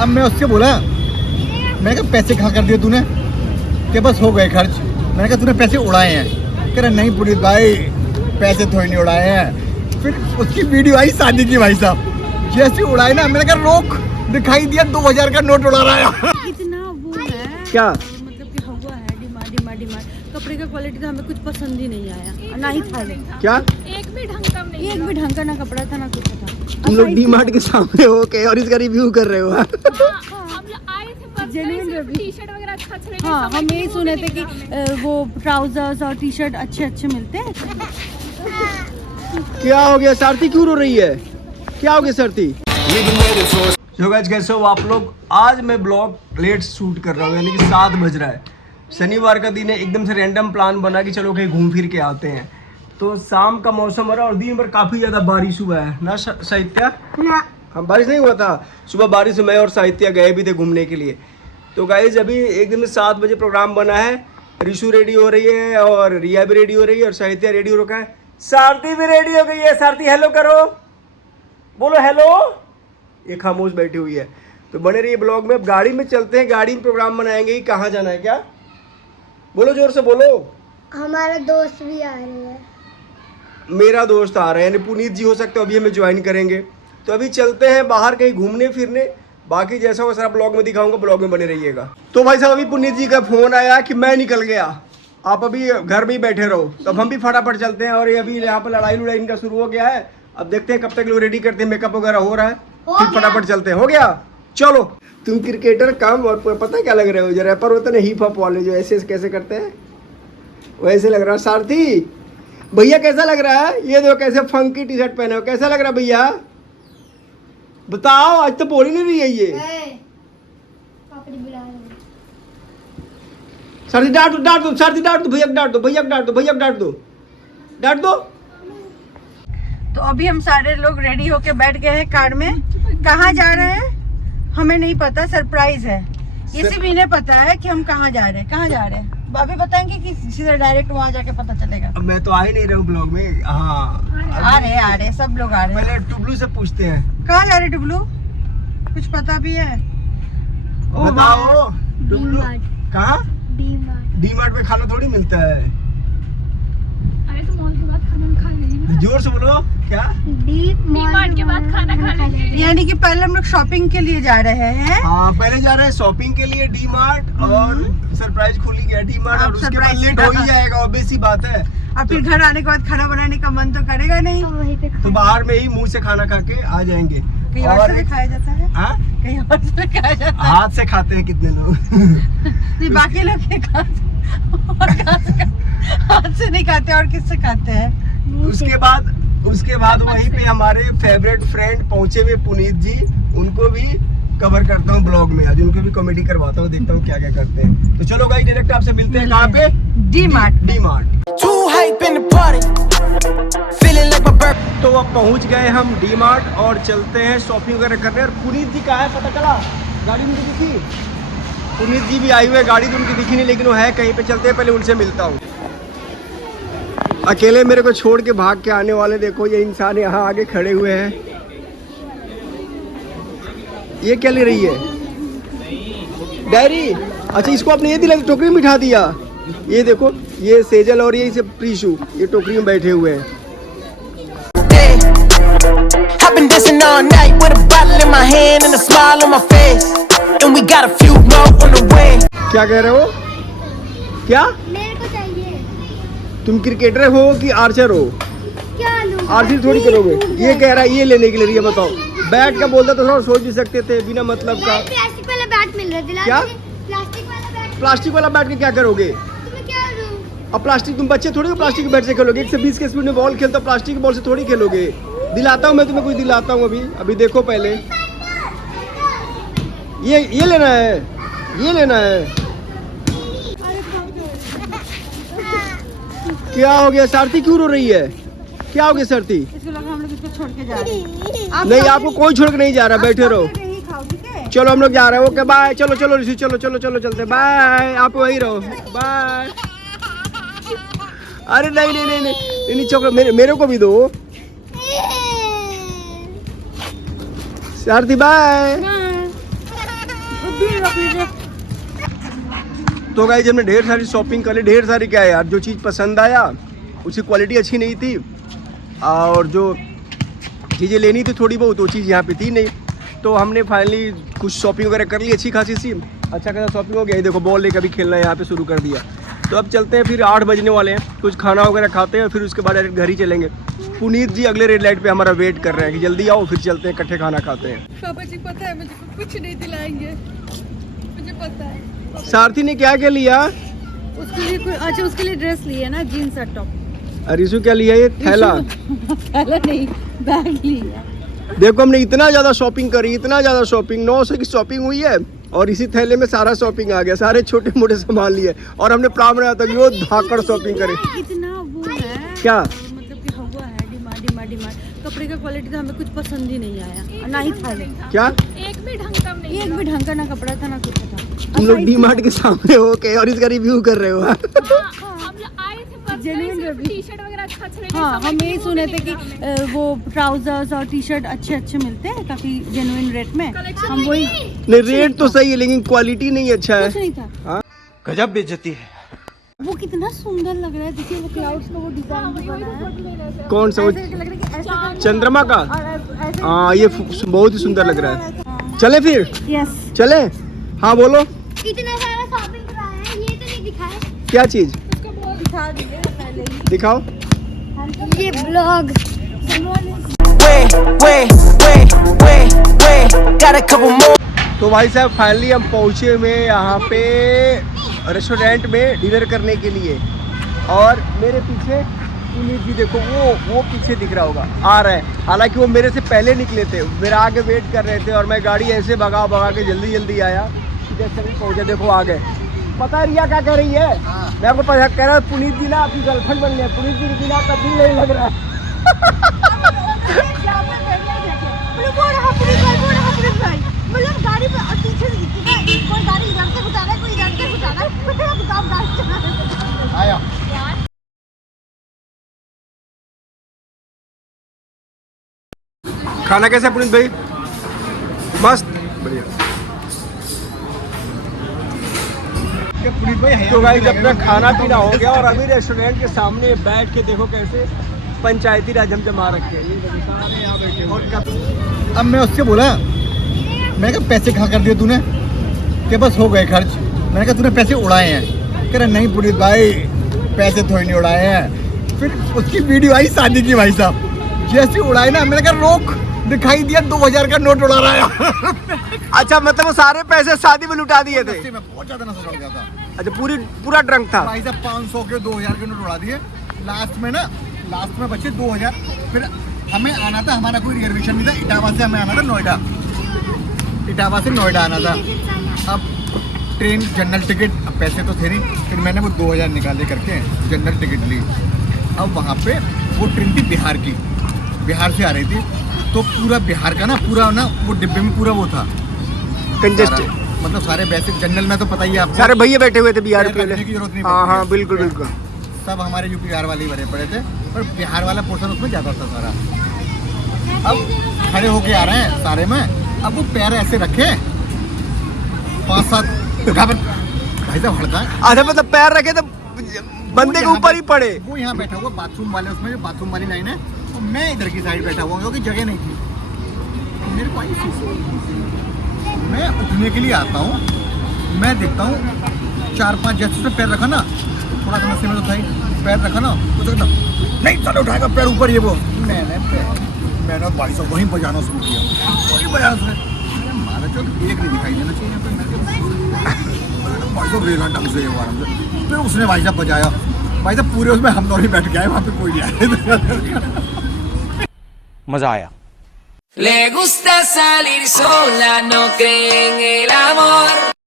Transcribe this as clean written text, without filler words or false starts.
अब मैं उससे बोला, मैंने कहा पैसे कहाँ कर दिए तूने? कि बस हो गए खर्च। मैंने कहा तूने पैसे उड़ाए हैं? कह रहा नहीं पुनीत भाई पैसे थोड़ी नहीं उड़ाए हैं। फिर उसकी वीडियो आई शादी की, भाई साहब जैसे उड़ाए ना, मैंने कहा रोक, दिखाई दिया 2000 का नोट उड़ा रहा है। इतना वो है क्या मतलब कि हुआ है डिमांड। कपड़े का क्वालिटी तो हमें कुछ पसंद ही नहीं आया, ना ही था क्या एक भी ढंग का ना कपड़ा था ना कुछ था। तुम लोग डी-मार्ट के सामने हो के और इसका रिव्यू कर रहे हो? टी-शर्ट वगैरह अच्छा। हाँ, हम यही सुने थे कि वो ट्राउजर्स और टी शर्ट अच्छे मिलते हैं। क्या हो गया सारथी, क्यों रो रही है? क्या हो गया सारथी? जो गाइस कैसे हो आप लोग? आज मैं ब्लॉग लेट शूट कर रहा हूँ, यानी कि 7 बज रहा है। शनिवार का दिन है, एकदम से रैंडम प्लान बना कि चलो कहीं घूम फिर के आते हैं। तो शाम का मौसम हो रहा है और दिन भर काफ़ी ज़्यादा बारिश हुआ है ना साहित्या? हाँ, बारिश नहीं हुआ था सुबह, बारिश में और साहित्या गए भी थे घूमने के लिए। तो गाइस अभी एकदम 7 बजे प्रोग्राम बना है। रिशु रेडी हो रही है और रिया भी रेडी हो रही है और साहित्या रेडी हो रखा है। सारथी भी रेडी हो गई है। सारथी हेलो करो, बोलो हेलो। ये खामोश बैठी हुई है। तो बने रहिए ब्लॉग में। अब गाड़ी में चलते हैं, गाड़ी में प्रोग्राम बनाएंगे। कहाँ जाना है? क्या बोलो, जोर से बोलो। हमारा दोस्त भी आ रहे हैं। मेरा दोस्त आ रहा है, यानी पुनीत जी हो सकते हैं, अभी हमें ज्वाइन करेंगे। तो अभी चलते हैं बाहर कहीं घूमने फिरने। बाकी जैसा हो सारा ब्लॉग में दिखाऊंगा, ब्लॉग में बने रहिएगा। तो भाई साहब अभी पुनीत जी का फोन आया कि मैं निकल गया, आप अभी घर में ही बैठे रहो। तो अब हम भी फटाफट चलते हैं। और ये अभी यहाँ पर लड़ाई इनका शुरू हो गया है। अब देखते हैं कब तक लोग रेडी करते हैं, मेकअप वगैरह हो रहा है, फिर फटाफट चलते हैं। हो गया, चलो। तुम क्रिकेटर कम और पता है क्या लग रहे हो, जो रैपर होते हैं ना हिप हॉप वाले, जो ऐसे कैसे करते हैं वैसे लग रहा है। सारथी भैया कैसा लग रहा है? ये देखो कैसे फंकी टी शर्ट पहने हो, कैसा लग रहा है भैया? बताओ, आज तो बोल ही नहीं रही है ये। सारथी डांट दो, सारथी डांट दो, भैया डांट दो, भैया डांट दो, भैया डांट दो, डांट दो। तो अभी हम सारे लोग रेडी होके बैठ गए हैं कार में। कहाँ जा रहे हैं हमें नहीं पता, सरप्राइज है। ये सिर्फ इन्हें पता है कि हम कहाँ जा रहे हैं। कहाँ जा रहे हैं भाभी बताएंगे कि सीधा डायरेक्ट वहाँ जाके पता चलेगा? अब मैं तो आ ही नहीं रहा हूँ ब्लॉग में। हाँ आ रहे सब लोग आ रहे हैं। पहले टुबलू से पूछते हैं। कहाँ जा रहे टुबलू? कुछ पता भी है? बताओ टुबलू कहाँ? डी-मार्ट में खाना थोड़ी मिलता है। अरे तो मॉल के बाद खाना खा लेंगे ना। जोर से बोलो। क्या? डी-मार्ट के बाद खाना खा लेंगे। यानी कि पहले हम लोग शॉपिंग के लिए जा रहे हैं। हाँ, पहले जा रहे हैं शॉपिंग के लिए डी-मार्ट, और सरप्राइज खुल ही गया डी-मार्ट, और उसके बाद लेट हो ही जाएगा, ऑब्वियस सी बात है। और फिर घर आने के बाद खाना बनाने का मन तो करेगा नहीं, तो बाहर में ही मुंह से खाना खा के आ जाएंगे। कहीं और से खाया जाता है। हाँ? कहीं और से खाया जाता है। हाथ से खाते हैं कितने लोग। नहीं, बाकी लोग के हाथ से नहीं खाते और किससे खाते हैं? उसके बाद वहीं पे हमारे फेवरेट फ्रेंड पहुंचे हुए पुनीत जी, उनको भी कवर करता हूँ ब्लॉग में। आज उनको भी कॉमेडी करवाता हूँ, देखता हूँ क्या क्या करते हैं। तो चलो गाइस डायरेक्ट आपसे मिलते हैं। कहाँ पे? डी-मार्ट। तो अब पहुंच गए हम डी-मार्ट और चलते हैं शॉपिंग वगैरह करने। और पुनीत जी कहाँ है पता चला? गाड़ी उनकी दिखी? पुनीत जी भी आई हुए, गाड़ी तो उनकी दिखी नहीं, लेकिन वो है कहीं पे। चलते हैं, पहले उनसे मिलता हूँ। अकेले मेरे को छोड़ के भाग के आने वाले, देखो ये इंसान यहाँ आगे खड़े हुए हैं। ये क्या ले रही है? डायरी। अच्छा, इसको आपने ये दिला, टोकरी में बिठा दिया। ये देखो, ये सेजल और ये इसे प्रीशु, ये टोकरी में बैठे हुए हैं। क्या कह रहे हो? क्या मेरे को चाहिए। तुम क्रिकेटर हो कि आर्चर हो? क्या लूं? आर्चर थोड़ी करोगे। ये कह रहा है ये लेने के लिए। बताओ, बैट का बोलता तो थोड़ा सोच भी सकते थे बिना मतलब का। प्लास्टिक वाला बैट मिल रहा है, दिला क्या? दीजिए। प्लास्टिक वाला बैट। प्लास्टिक वाला बैट के क्या करोगे? तुम्हें क्या दूं? अब प्लास्टिक, तुम बच्चे थोड़ी हो प्लास्टिक के बैट से खेलोगे। 120 के स्पीड में बॉल खेलता, प्लास्टिक की बॉल से थोड़ी खेलोगे। दिलाता हूँ मैं तुम्हें, कुछ दिलाता हूँ अभी देखो पहले। ये लेना है, ये लेना है। क्या हो गया सारथी, क्यों रो रही है? क्या हो गया सारथी? इसको लगा हम लोग इसको छोड़ के जा रहे हैं। नहीं, आपको कोई छोड़ के नहीं जा रहा, बैठे रहो। चलो हम लोग जा रहे हैं। Okay bye. चलो चलो ऋषि, चलो चलो चलो चलते बाय। आप वही रहो, बाय। अरे नहीं नहीं नहीं नहीं नहीं, चॉकलेट मेरे को भी दो। सारथी बाय। चॉकलेट। तो गाइस हमने ढेर सारी शॉपिंग कर ली, ढेर सारी क्या है यार, जो चीज़ पसंद आया उसकी क्वालिटी अच्छी नहीं थी और जो चीज़ें लेनी थी थोड़ी बहुत वो चीज़ यहाँ पे थी नहीं, तो हमने फाइनली कुछ शॉपिंग वगैरह कर ली अच्छी खासी सी, अच्छा खासा शॉपिंग हो गया। ये देखो बॉल लेकर भी खेलना यहाँ पे शुरू कर दिया। तो अब चलते हैं, फिर 8 बजने वाले हैं, कुछ खाना वगैरह खाते हैं फिर उसके बाद डायरेक्ट घर ही चलेंगे। पुनीत जी अगले रेड लाइट पे हमारा वेट कर रहे हैं कि जल्दी आओ, फिर चलते हैं इकट्ठे खाना खाते हैं। पापा जी पता है मुझे कुछ नहीं दिलाएंगे, मुझे पता है। सारथी ने क्या क्या लिया? उसके लिए कोई अच्छा, उसके लिए ड्रेस ली है ना, जीन्स और टॉप। रिशु क्या लिया? ये थैला थैला नहीं, बैग लिया। देखो हमने इतना ज़्यादा शॉपिंग करी, इतना ज़्यादा शॉपिंग, 900 की शॉपिंग हुई है और इसी थैले में सारा शॉपिंग आ गया, सारे छोटे मोटे सामान लिए और हमने प्लान बनाया था कि वो धाकड़ शॉपिंग करें। इतना वो है क्या मतलब कि हुआ है डिमांड कपड़े का क्वालिटी तो हमें कुछ पसंद ही नहीं आया, ना ही था क्या एक भी ढंग का नहीं, एक भी ढंग का ना कपड़ा था ना कुछ था। तुम लोग डी-मार्ट के सामने हो के और इसका रिव्यू कर रहे हो? हम लोग आए थे पर Genuine टी-शर्ट वगैरह अच्छा लगे। हाँ, हम यही सुने थे कि वो ट्राउजर्स और टी शर्ट अच्छे मिलते हैं काफी जेन्युइन रेट में। हम वही नहीं, रेट तो सही है लेकिन क्वालिटी नहीं अच्छा है। कुछ नहीं था। गजब बेइज्जती है। वो कितना सुंदर लग रहा है, देखिए वो क्लाउड्स का वो डिजाइन भी बना है। कौन सा वो? ऐसे लग रहा है कि ऐसे चंद्रमा का? ऐसे हाँ, ये बहुत ही सुंदर लग रहा है। चले फिर? यस। चले? हाँ बोलो। इतना सारा शॉपिंग कराया है, ये तो नहीं दिखाया। क्या चीज? दिखा दीजिए पहले ही। दिखाओ। ये ब्लॉग तो भाई साहब फाइनली हम पहुँचे हुए यहाँ पे रेस्टोरेंट में डिनर करने के लिए और मेरे पीछे पुनीत जी देखो, वो पीछे दिख रहा होगा, आ रहा है। हालांकि वो मेरे से पहले निकले थे, मेरा आगे वेट कर रहे थे और मैं गाड़ी ऐसे भगा के जल्दी आया कि जैसे भी पहुँचे देखो आ गए। पता है रिया क्या कह रही है? मैं आपको पता कह रहा हूँ पुनीत जी ना आपकी गर्लफ्रेंड बन गया, पुनीत जी के बिना आपका दिल नहीं लग रहा है। मतलब गाड़ी पे पीछे कोई गाड़ी इधर से घुसा रहा है, कोई इधर से घुसा रहा है। आया खाना कैसा पुनीत भाई? मस्त, बढ़िया। पुनीत भाई तो गाइस अपना खाना पीना हो गया और अभी रेस्टोरेंट के सामने बैठ के देखो कैसे पंचायती राज हम जमा रखे हैं। ये देखो सारे यहाँ बैठे हैं। अब मैं उससे बोला, मैंने कहा पैसे कहाँ कर दिए तूने? कि बस हो गए खर्च। मैंने कहा तूने पैसे उड़ाए हैं? कह रहा नहीं पुनीत भाई पैसे थोड़ी नहीं उड़ाए हैं। फिर उसकी वीडियो आई शादी की, भाई साहब जैसे उड़ाए ना, मैंने कहा रोक, दिखाई दिया 2000 का नोट उड़ा रहा है। अच्छा मतलब वो सारे पैसे शादी में लुटा दिए थे? मैं बहुत ज्यादा नशा चढ़ गया था। अच्छा पूरा ड्रंक था? भाई साहब 500 के 2000 के नोट उड़ा दिए। लास्ट में बचे 2000। फिर हमें आना था, हमारा कोई रिजर्वेशन नहीं था, इटावा से हमें आना था नोएडा, इटावा से नोएडा आना था। अब ट्रेन जनरल टिकट, अब पैसे तो थे नहीं, फिर मैंने वो 2000 निकाले करके जनरल टिकट ली। अब वहाँ पे वो ट्रेन थी बिहार की, बिहार से आ रही थी, तो पूरा बिहार का ना वो डिब्बे में पूरा वो था कंजेस्टेड, मतलब सारे वैसे जनरल में तो पता ही है आपको, सारे भैया बैठे हुए थे बिहार पे। की जरूरत नहीं हाँ पड़ती है। बिल्कुल सब हमारे यूपी बिहार वाले ही भरे पड़े थे, पर बिहार वाला पोर्शन उसमें ज़्यादा था सारा। अब खड़े होके आ रहे हैं सारे में, अब वो पैर ऐसे रखे 5-7 भाई साहब हड़का। अच्छा मतलब पैर रखे तो बंदे के ऊपर ही पड़े। वो यहाँ बैठा हुआ बाथरूम वाले, उसमें जो बाथरूम वाली लाइन है, तो मैं इधर की साइड बैठा हुआ क्योंकि जगह नहीं थी। तो मेरे को आई मैं उठने के लिए आता हूँ, मैं देखता हूँ 4-5 जैसे उसने पैर रखा ना, थोड़ा समस्या में तो था ही, पैर रखा ना तो कहता नहीं चलो उठाएगा पैर ऊपर, ये वो मैंने भाई साहब वहीं बजाना शुरू किया, वहीं बजाना शुरू। मारा चल एक नहीं दिखाई देना चाहिए भाई साहब, रेला ढंग से आराम से। फिर उसने भाई साहब बजाया, भाई साहब पूरे उसमें हम दोनों ही बैठ गए, वहाँ पे कोई नहीं आया। मजा आया। Le gusta salir sola, no cree en el amor.